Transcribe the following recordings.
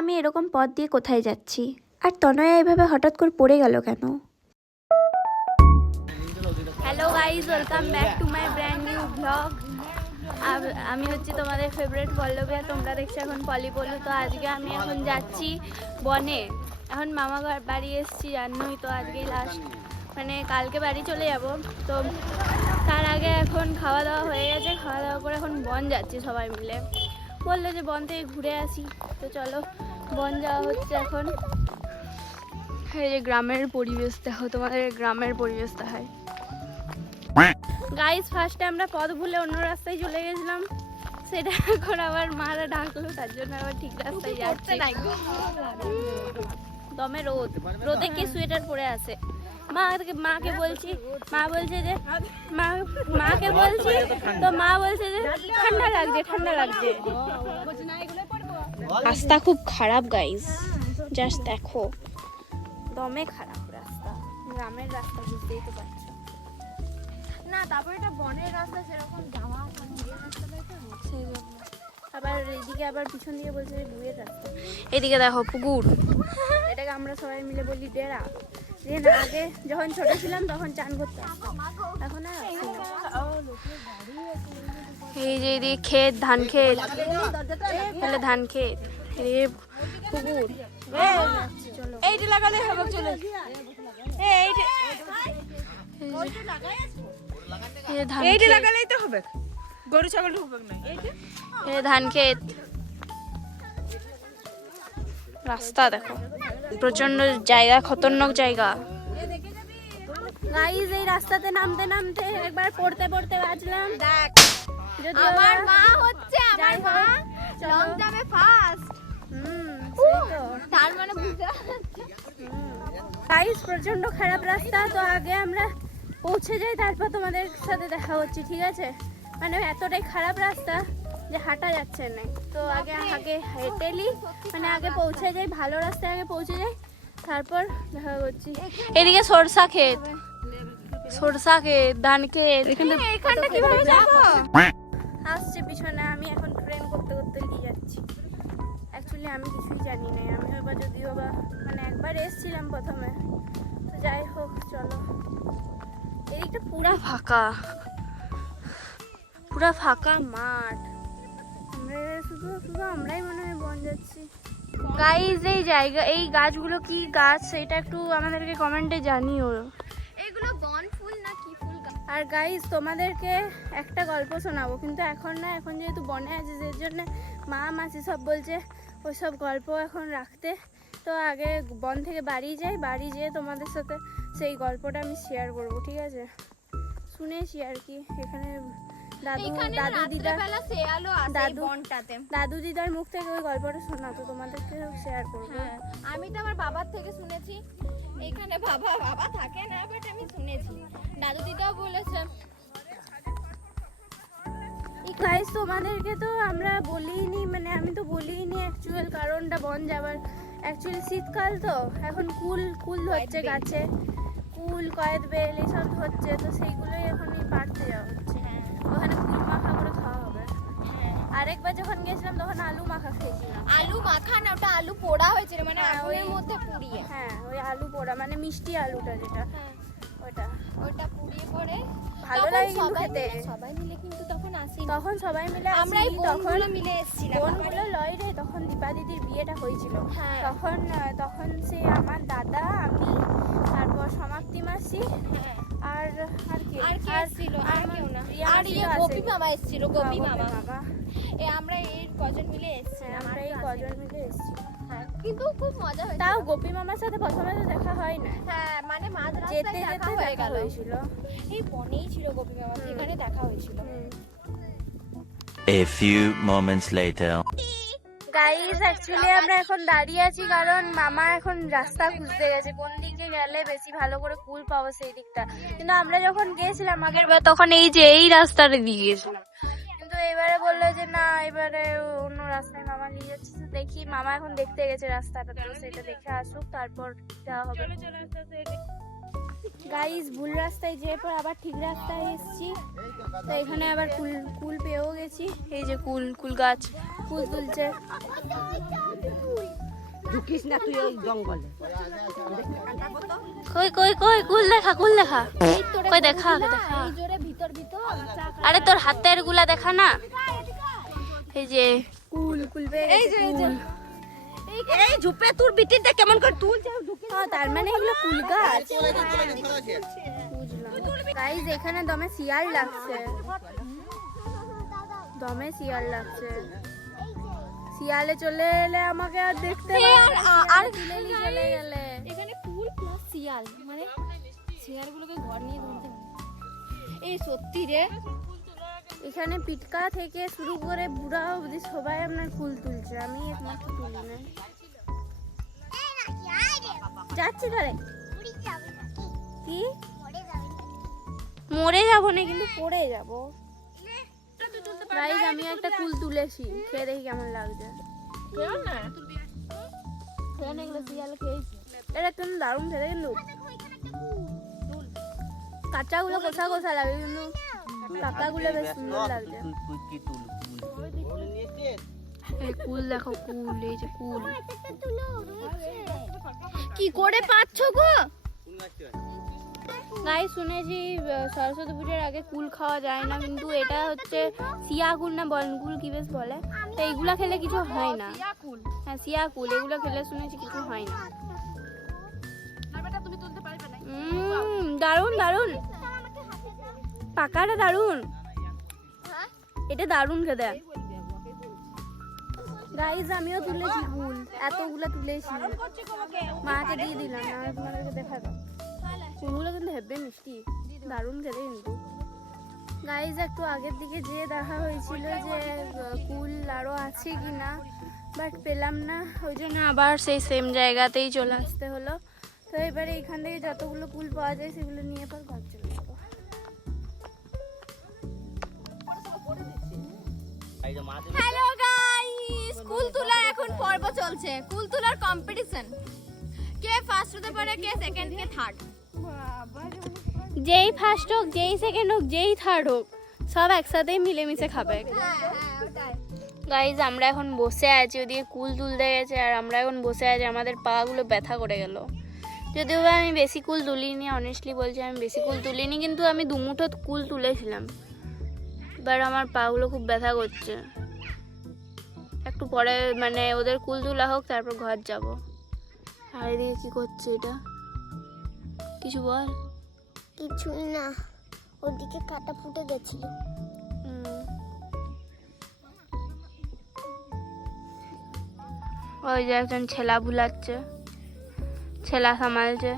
আমি এরকম পথ দিয়ে কোথায় যাচ্ছি, আর তনয়া এভাবে হঠাৎ করে পড়ে গেল কেন? Hello guys, welcome back to my brand new blog. আমি হচ্ছে তোমাদের ফেভারিট পল্লবী, আর তোমরা দেখছো এখন পলি বলু। তো আজকে আমি এখন যাচ্ছি বনে। এখন মামা বাড়ি এসেছি, জানোই তো আজকেই লাস্ট, মানে কালকে বাড়ি চলে যাব। তো তার আগে এখন খাওয়া দাওয়া হয়ে গেছে, খাওয়া দাওয়া করে এখন বন যাচ্ছি সবাই মিলে। বললো যে বন থেকে ঘুরে আসি, তো চলো বন যাওয়া হচ্ছে এখন। এই যে গ্রামের পরিবেশ দেখো, তোমাদের গ্রামের পরিবেশ দেখায়। গাইস, ফার্স্টে আমরা পথ ভুলে অন্য রাস্তায় চলে গেছিলাম, সেটা এখন আবার মারা ডাকলো, তার জন্য আবার ঠিক রাস্তায় যাচ্ছে। দমে রোদ, রোদে কে সোয়েটার পরে আছে। মাকে বলছি, মা বলছে যে মাকে বলছি, তো মা বলছে যে ঠান্ডা লাগছে ঠান্ডা লাগছে। রাস্তা খুব খারাপ গাইস, জাস্ট দেখো, দমে খারাপ রাস্তা। গ্রামের রাস্তা বুঝতেই তো পারছো না। তারপর এটা বনের রাস্তা, সেরকম যাওয়া সেই জন্য। আবার এইদিকে আবার পিছন দিকে বলছে যে বুয়ের রাস্তা। এদিকে দেখো পুকুর, এটাকে আমরা সবাই মিলে বলি ডেরা। যে না, আগে যখন ছোট ছিলাম তখন চান করতে আসতাম, এখন আর আসি না। এই যে এদিকে ক্ষেত, ধান ক্ষেত, তাহলে ধান ক্ষেত, এদিকে পুকুর। চলো এইটা লাগালে হবে, চলে এইটা লাগালেই তো হবে, গরু ছাগল ঢুকবে না। এই ধান ক্ষেত, রাস্তা দেখো, প্রচন্ড জায়গা, খতরনাক জায়গা গাইস। এই রাস্তাতে নামতে নামতে একবার পড়তে পড়তে বাজলাম। দেখ, আমার মা হচ্ছে, আমার মা লং জাম্পে ফার্স্ট। তার মানে বুঝা গাইস, প্রচন্ড খারাপ রাস্তা। তো আগে আমরা পৌঁছে যাই, তারপর তোমাদের সাথে দেখা হচ্ছে, ঠিক আছে? মানে এতটাই খারাপ রাস্তা যে হাঁটা যাচ্ছে না। তো আগে হেঁটেলি, মানে আগে পৌঁছে যাই, ভালো রাস্তায় আগে পৌঁছে যাই, তারপর দেখা করছি। এদিকে সরষা ক্ষেত, ধান ক্ষেত। এখানটা কিভাবে যাবো? আসছে পিছনে, আমি এখন ট্রেন করতে করতে নিয়ে যাচ্ছি। অ্যাকচুয়ালি আমি কিছুই জানি না, আমি এবার যদিও বা মানে একবার এসেছিলাম প্রথমে, তো যাই হোক চলো। এদিকটা পুরা ফাঁকা, পুরা ফাঁকা মাঠ। আমরা শুধু আমরাই মনে হয় বন যাচ্ছি। গাইজ, এই জায়গা, এই গাছগুলো কি গাছ সেটা একটু আমাদেরকে কমেন্টে জানিও। এগুলো বন ফুল না কি ফুল? আর গাইজ, তোমাদেরকে একটা গল্প শোনাবো, কিন্তু এখন না, এখন যেহেতু বনে আছে, যে জন্য মা মাসি সব বলছে ওইসব গল্প এখন রাখতে। তো আগে বন থেকে বাড়ি যাই, বাড়ি যেয়ে তোমাদের সাথে সেই গল্পটা আমি শেয়ার করবো, ঠিক আছে? শুনেছি আর কি, এখানে দাদু দিদার মুখ থেকে ওই গল্পটা শোনা, তো তোমাদেরকে শেয়ার করবো। আমি তো আমার বাবার থেকে শুনেছি, এখানে বাবা থাকে না, বাট আমি শুনেছি, দাদু দিদাও বলেছে। গাইস, তোমাদেরকে তো আমরা বলিনি, মানে আমি তো বলিনি অ্যাকচুয়াল কারণটা বন যাবার। অ্যাকচুয়ালি শীতকাল তো, এখন কুল ধরছে গাছে, কুল, কয়েদ বেল এইসব হচ্ছে, তো সেইগুলোই এখনই পাড়তে যাওয়া হচ্ছে। ওখানে কুল মাখা করে খাওয়া হবে। আরেকবার যখন গেছিলাম তখন আলু মাখা খেয়েছিলাম। আলু মাখা না, ওটা আলু পোড়া হয়েছিল, মানে আলুর মধ্যে পুড়িয়ে। হ্যাঁ, ওই আলু পোড়া, মানে মিষ্টি আলুটা যেটা, ওটা পুড়িয়ে পড়ে ভালো লাগে কিন্তু খেতে। সবাই মিলে কিন্তু তখন আসি, তখন সবাই মিলে আমরা এই বোনগুলো মিলে এসেছিলাম। বোনগুলো লয় রে, তখন দীপা দিদির বিয়েটা হয়েছিল। তখন সে আমার দাদা, আমি, তারপর সমাপ্তি মাসি, আর কি ছিল, আর কেউ না, আর গোপী মামা এসেছিল, গোপী মামা। আমরা এই কজন মিলে এসেছিলাম, আমরা এই কজন মিলে এসেছিলাম। কিন্তু খুব মজা হয়েছিল। তাও গোপী মামার সাথে প্রথমে তো দেখা হয় না। হ্যাঁ, মানে মাঝ রাস্তায় যেতে দেখা হয়েছিল। এই বনেই ছিল গোপী মামা, সেখানে দেখা হয়েছিল। A few moments later. Guys, actually আমরা এখন দাঁড়িয়ে আছি কারণ মামা এখন রাস্তা খুঁজতে গেছে, কোন দিকে গেলে বেশি ভালো করে কুল পাবো সেই দিকটা। কিন্তু আমরা যখন গিয়েছিলাম আগের বার, তখন এই রাস্তাটা দিয়ে গিয়েছিলাম, কিন্তু এবারে বললো যে না, এবারে অন্য রাস্তায় মামা নিয়ে যাচ্ছে। তো দেখি, মামা এখন দেখতে গেছে রাস্তাটা, তো সেটা দেখে আসুক, তারপর যাওয়া হবে। গাইস, ভুল রাস্তায় যেয়ে পর আবার ঠিক রাস্তায় এসেছি। তো এখানে আবার কুল পেয়েও গেছি। এই যে কুল গাছ, ফুল তুলছে। ঢুকিস না তুই ওই জঙ্গলে। কই কই কই কুল দেখা কুল দেখা কই দেখা দেখা এই জোরে ভিতর ভিতর আরে তোর হাতের গুলা দেখা না এই যে কুল কুল এই যে এই ঝুপে তোর বিটিটা কেমন করে তুলছে ঢুকিস। তার মানে এগুলো কুল গাছ গাইস এখানে দমে শিয়াল লাগছে দমে শিয়াল লাগছে শিয়ালে চলে এলে আমাকে আর দেখতে আর তুলে নিয়ে চলে গেলে এখানে কুল প্লাস শিয়াল মানে শিয়ালগুলোকে ঘর নিয়ে ঘুরতে এই সত্যি রে এখানে পিটকা থেকে শুরু করে বুড়া অবধি সবাই আপনার ফুল তুলছে আমি একমাত্র তুলি না যাচ্ছি ধরে কি মরে যাবো না কিন্তু পড়ে যাবো গাইস আমি একটা কুল তুলেছি খেয়ে দেখি কেমন লাগছে এটা কিন্তু দারুণ খেতে কিন্তু কাঁচাগুলো কোথা কোথা লাগে কিন্তু পাকাগুলো বেশ সুন্দর লাগছে এই কুল দেখো কুল এই যে কুল কি করে পাচ্ছ গো গাই শুনেছি সরস্বতী পুজোর আগে কুল খাওয়া যায় না কিন্তু এটা হচ্ছে সিয়া কুল না বন কুল কি বেশ বলে তো এইগুলা খেলে কিছু হয় না হ্যাঁ সিয়া কুল এগুলো খেলে শুনেছি কিছু হয় না দারুন দারুন পাকাটা দারুন এটা দারুন খেতে গাইজ আমিও তুলেছি কুল এতগুলো তুলেছি মাকে দিয়ে দিলাম না তোমাদেরকে দেখাবো কুলগুলো কিন্তু হেব্বে মিষ্টি দারুণ খেতে কিন্তু গাইজ একটু আগের দিকে যেয়ে দেখা হয়েছিল যে কুল আরও আছে কি না বাট পেলাম না ওই জন্য আবার সেই সেম জায়গাতেই চলে আসতে হলো তো এবারে এইখান থেকে যতগুলো কুল পাওয়া যায় সেগুলো নিয়ে পর ঘর চলে যাবো হ্যালো গাইস কুল তোলার এখন পর্ব চলছে কুল তোলার কম্পিটিশন কে ফার্স্ট হতে পারে কে সেকেন্ড কে থার্ড যেই ফার্স্ট হোক যেই সেকেন্ড হোক যেই থার্ড হোক সব একসাথেই মিলেমিশে খাবে গাইজ আমরা এখন বসে আছি ওদিকে কুল তুলতে গেছে আর আমরা এখন বসে আছি আমাদের পাগুলো ব্যথা করে গেল যদিও বা আমি বেশি কুল তুলিনি অনেস্টলি বলছি আমি বেশি কুল তুলিনি কিন্তু আমি দুমুঠো কুল তুলেছিলাম এবার আমার পাগুলো খুব ব্যথা করছে একটু পরে মানে ওদের কুল তোলা হোক তারপর ঘর যাব আর এদিকে কি করছে এটা কিছু বল কিছুই না ওদিকে কাটা ফুটে গেছিল ওই যে একজন ছেলা বুলাচ্ছে ছেলা সামালছে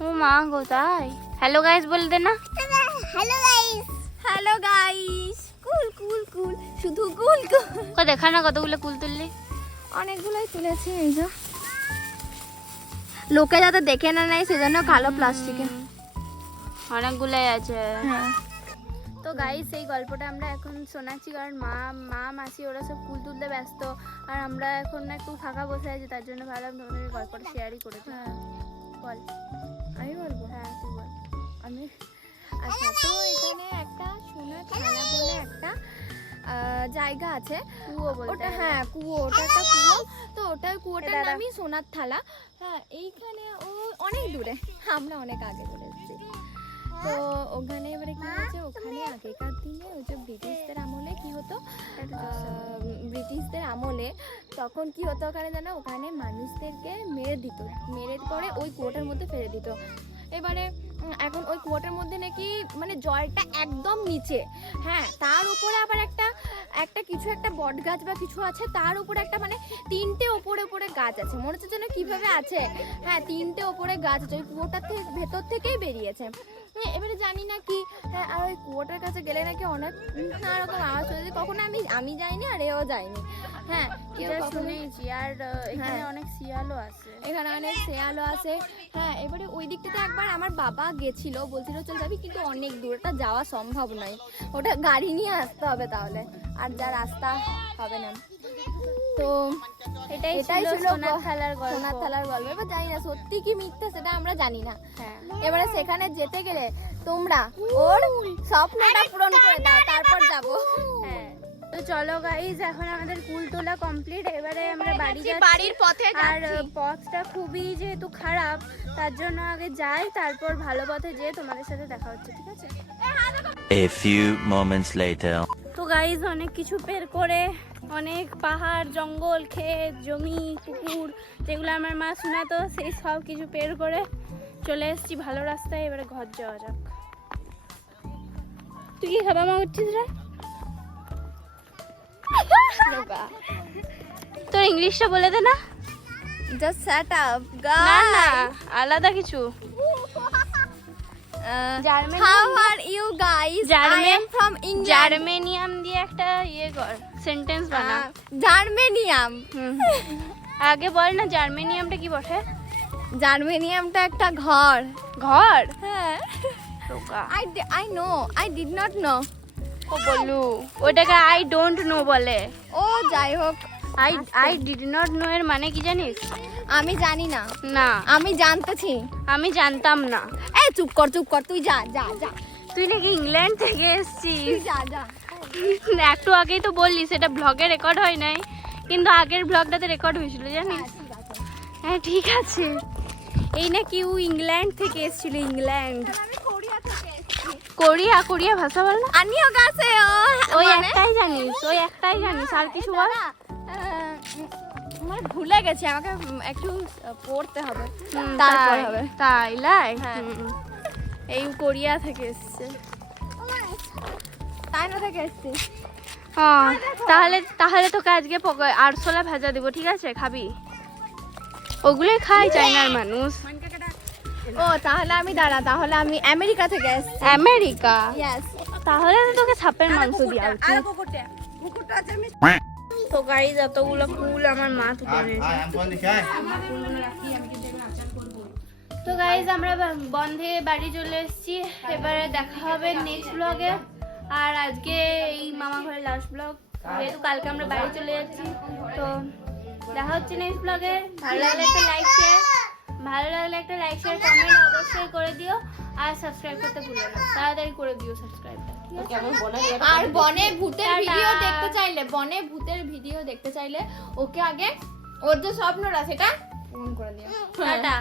ও মা গো তাই হ্যালো গাইস বলে দে না হ্যালো গাইস কুল কুল কুল শুধু কুল কুল কো দেখা না কতগুলো কুল তুললি অনেকগুলোই তুলেছি এই যে লোকে যাতে দেখে না নেয় সেজন্য কালো প্লাস্টিকে অনেকগুলাই আছে হ্যাঁ তো গাইস এই গল্পটা আমরা এখন শোনাচ্ছি কারণ মা মাসি ওরা সব কুল তুলতে ব্যস্ত আর আমরা এখন একটু ফাঁকা বসে আছি তার জন্য ভাবলাম তোমাদের এই গল্পটা শেয়ারই করেছি বল আমি বলবো হ্যাঁ তুই বল আমি আচ্ছা তো এখানে একটা সোনার থালা বলে একটা জায়গা আছে কুয়ো বলতে ওটা হ্যাঁ কুয়ো ওটা একটা কুয়ো তো ওটার কুয়োটার নামই সোনার থালা হ্যাঁ এইখানে ও অনেক দূরে আমরা অনেক আগে করে এসেছি তো ওখানে এবারে কি হয়েছে ওখানে আগেকার দিনে ওই যে ব্রিটিশদের আমলে কি হতো ব্রিটিশদের আমলে তখন কি হতো ওখানে জানো ওখানে মানুষদেরকে মেরে দিত মেরে পরে ওই কুয়োটার মধ্যে ফেলে দিত এবারে এখন ওই কুয়োটার মধ্যে নাকি মানে জলটা একদম নিচে হ্যাঁ তার উপরে আবার একটা কিছু একটা বট গাছ বা কিছু আছে তার উপরে একটা মানে তিনটে ওপরে ওপরে গাছ আছে মনে হচ্ছে যেন কীভাবে আছে হ্যাঁ তিনটে ওপরে গাছ আছে ওই কুয়োটার থেকে ভেতর থেকেই বেরিয়েছে এবারে জানি না কি হ্যাঁ আর ওই কুয়োটার কাছে গেলে নাকি অনেক নানা রকম আওয়াজ হয়েছে কখনো আমি যাইনি আর এও যায়নি হ্যাঁ কেউ শুনেছি আর এখানে অনেক শিয়ালও আছে এখানে অনেক শেয়ালও আছে হ্যাঁ এবারে ওই দিকটাতে একবার আমার বাবা গেছিল বলছিল চল যাবি কিন্তু অনেক দূর ওটা যাওয়া সম্ভব নয় ওটা গাড়ি নিয়ে আসতে হবে তাহলে আর যা রাস্তা হবে না তো এটাই এটাই ছিল ছিল সোনার থালার গল্প সোনার থালার গল্প এবার জানি না সত্যি কি মিথ্যা সেটা আমরা জানি না হ্যাঁ এবারে সেখানে যেতে গেলে তোমরা ওর স্বপ্নটা পূরণ করে দাও তারপর যাবো হ্যাঁ তো চলো গাইজ, এখন আমাদের কুল তোলা কমপ্লিট। এবারে আমরা বাড়ি যাচ্ছি। বাড়ির পথে আর পথটা খুবই যেহেতু খারাপ, তার জন্য আগে যাই, তারপর ভালো পথে যেয়ে তোমাদের সাথে দেখা হচ্ছে, ঠিক আছে? A few moments later. তো গাইজ অনেক কিছু বের করে, অনেক পাহাড়, জঙ্গল, ক্ষেত, জমি, পুকুর, যেগুলো আমার মা শোনাতো, সেই সব কিছু বের করে চলে এসেছি ভালো রাস্তায়। এবারে ঘর যাওয়া যাক। তুই কি খাবা মা উঠছিস রে? তোর ইংলিশটা বলে দে না। জাস্ট সেট আপ না না, আলাদা কিছু। Germany. How are you guys? I am from India. Germanium দিয়ে একটা ইয়ে কর, সেন্টেন্স বানা। জার্মেনিয়াম। আগে বল না জার্মেনিয়ামটা কি বটে? জার্মেনিয়ামটা একটা ঘর। ঘর? হ্যাঁ। I know. I did not know. ও বলু, ওটাকে আই ডোন্ট নো বলে। ও যাই হোক, আই ডিড নট নো এর মানে কি জানিস? আমি জানি না। না, আমি জানতেছি। আমি জানতাম না। এই চুপ কর, তুই যা যা যা। তুই নাকি ইংল্যান্ড থেকে তুই এসেছিস? যা যা। একটু আগেই তো বললি সেটা ব্লগে রেকর্ড হয় নাই, কিন্তু আগের ব্লগটাতে রেকর্ড হয়েছিল জানিস? ঠিক আছে। হ্যাঁ ঠিক আছে। এই নাকি ও ইংল্যান্ড থেকে এসেছিল, ইংল্যান্ড। আমি কোরিয়া থেকে এসেছি। কোরিয়া ভাষা বল না। আনিও গাছে ওই একটাই জানিস, আর কিছু বল। আমার ভুলে গেছি, আমাকে একটু পড়তে হবে, হুম, তারপর হবে। তাই লাই? হ্যাঁ। এই কোরিয়া থেকে এসছে। চায়না থেকে এসেছি। হ্যাঁ, তাহলে তোকে আজকে আরশোলা ভাজা দেবো, ঠিক আছে? খাবি? ওগুলোই খায় চাইনার মানুষ। ও তাহলে তাহলে আমি আমেরিকা থেকে এসেছি। আমেরিকা? ইয়েস। তাহলে তো তোকে সাপের মাংস দেওয়া উচিত। তো গাইজ, যতগুলো ফুল আমার মা তুলে এনেছে। তো গাইজ, আমরা বন্ধে বাড়ি চলে এসেছি। এবারে দেখা হবে নেক্সট ব্লগে। আর আজকে এই মামা ঘরের লাস্ট ব্লগ, যেহেতু কালকে আমরা বাড়ি চলে যাচ্ছি। তো দেখা হচ্ছে নেক্সট ব্লগে। ভালো লাগলে একটা লাইক শেয়ার কমেন্ট অবশ্যই করে দিও। আর সাবস্ক্রাইব করতে ভুলো না, তাড়াতাড়ি করে দিও সাবস্ক্রাইবটা। আর বনে ভূতের টাটা। ভিডিও দেখতে চাইলে ওকে আগে ওর যে স্বপ্নটা সেটা পূরণ করে দিও। টাটা।